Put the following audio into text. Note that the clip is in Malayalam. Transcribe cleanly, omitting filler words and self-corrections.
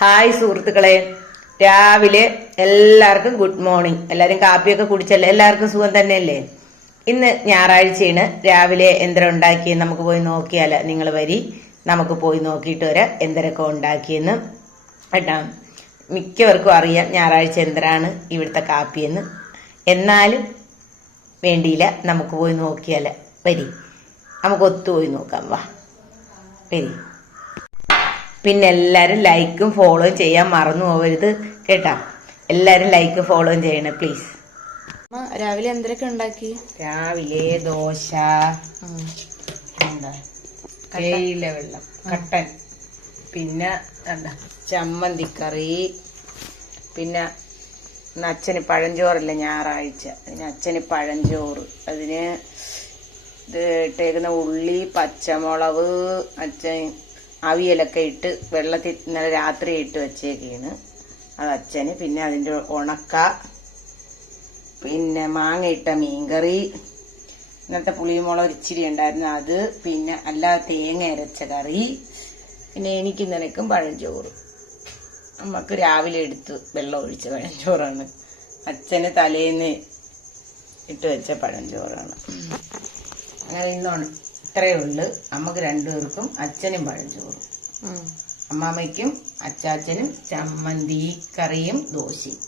ഹായ് സുഹൃത്തുക്കളെ, രാവിലെ എല്ലാവർക്കും ഗുഡ് മോർണിംഗ്. എല്ലാരും കാപ്പിയൊക്കെ കുടിച്ചല്ലേ? എല്ലാവർക്കും സുഖം തന്നെയല്ലേ? ഇന്ന് ഞായറാഴ്ചയാണ്. രാവിലെ എന്തെങ്കിലും ഉണ്ടാക്കിയെന്ന് നമുക്ക് പോയി നോക്കിയാലോ? നിങ്ങൾ വരി, നമുക്ക് പോയി നോക്കിയിട്ട് വരാം എന്തൊക്കെ ഉണ്ടാക്കിയെന്ന്. കേട്ടാ, മിക്കവർക്കും അറിയാം ഞായറാഴ്ച എന്തിനാണ് ഇവിടുത്തെ കാപ്പിയെന്ന്. എന്നാലും വേണ്ടിയില്ല, നമുക്ക് പോയി നോക്കിയാലോ? വരി, നമുക്ക് ഒത്തുപോയി നോക്കാം. വാ വരി. പിന്നെ എല്ലാവരും ലൈക്കും ഫോളോയും ചെയ്യാൻ മറന്നു പോകരുത് കേട്ടാ. എല്ലാവരും ലൈക്കും ഫോളോയും ചെയ്യണേ പ്ലീസ്. രാവിലെ എന്തൊക്കെ ഉണ്ടാക്കി? രാവിലെ ദോശ, എന്താ തേയില വെള്ളം, കട്ടൻ, പിന്നെ എന്താ ചമ്മന്തിക്കറി, പിന്നെ അച്ഛന് പഴഞ്ചോറില്ല ഞായറാഴ്ച, അച്ഛന് പഴഞ്ചോറ്. അതിന് ഇത് ഇട്ടേക്കുന്ന ഉള്ളി, പച്ചമുളക്, അച്ഛൻ അവിയലൊക്കെ ഇട്ട് വെള്ളത്തിൽ ഇന്നലെ രാത്രി ഇട്ട് വെച്ചേക്കാണ് അത് അച്ഛന്. പിന്നെ അതിൻ്റെ ഉണക്ക, പിന്നെ മാങ്ങ ഇട്ട മീൻകറി, ഇന്നത്തെ പുളിമുളക് ഇച്ചിരി ഉണ്ടായിരുന്നു അത്, പിന്നെ അല്ലാതെ തേങ്ങ അരച്ച കറി, പിന്നെ എനിക്ക് നിനക്കും പഴഞ്ചോറ്. നമുക്ക് രാവിലെ എടുത്ത് വെള്ളം ഒഴിച്ച പഴഞ്ചോറാണ്. അച്ഛന് തലേന്ന് ഇട്ട് വെച്ച പഴഞ്ചോറാണ്. അങ്ങനെ ഇന്നോണ് ഇത്രയേ ഉള്ളു. നമുക്ക് രണ്ടുപേർക്കും അച്ഛനും പഴഞ്ചോറും, അമ്മാമ്മയ്ക്കും അച്ചാച്ചനും ചമ്മന്തി കറിയും ദോശയും.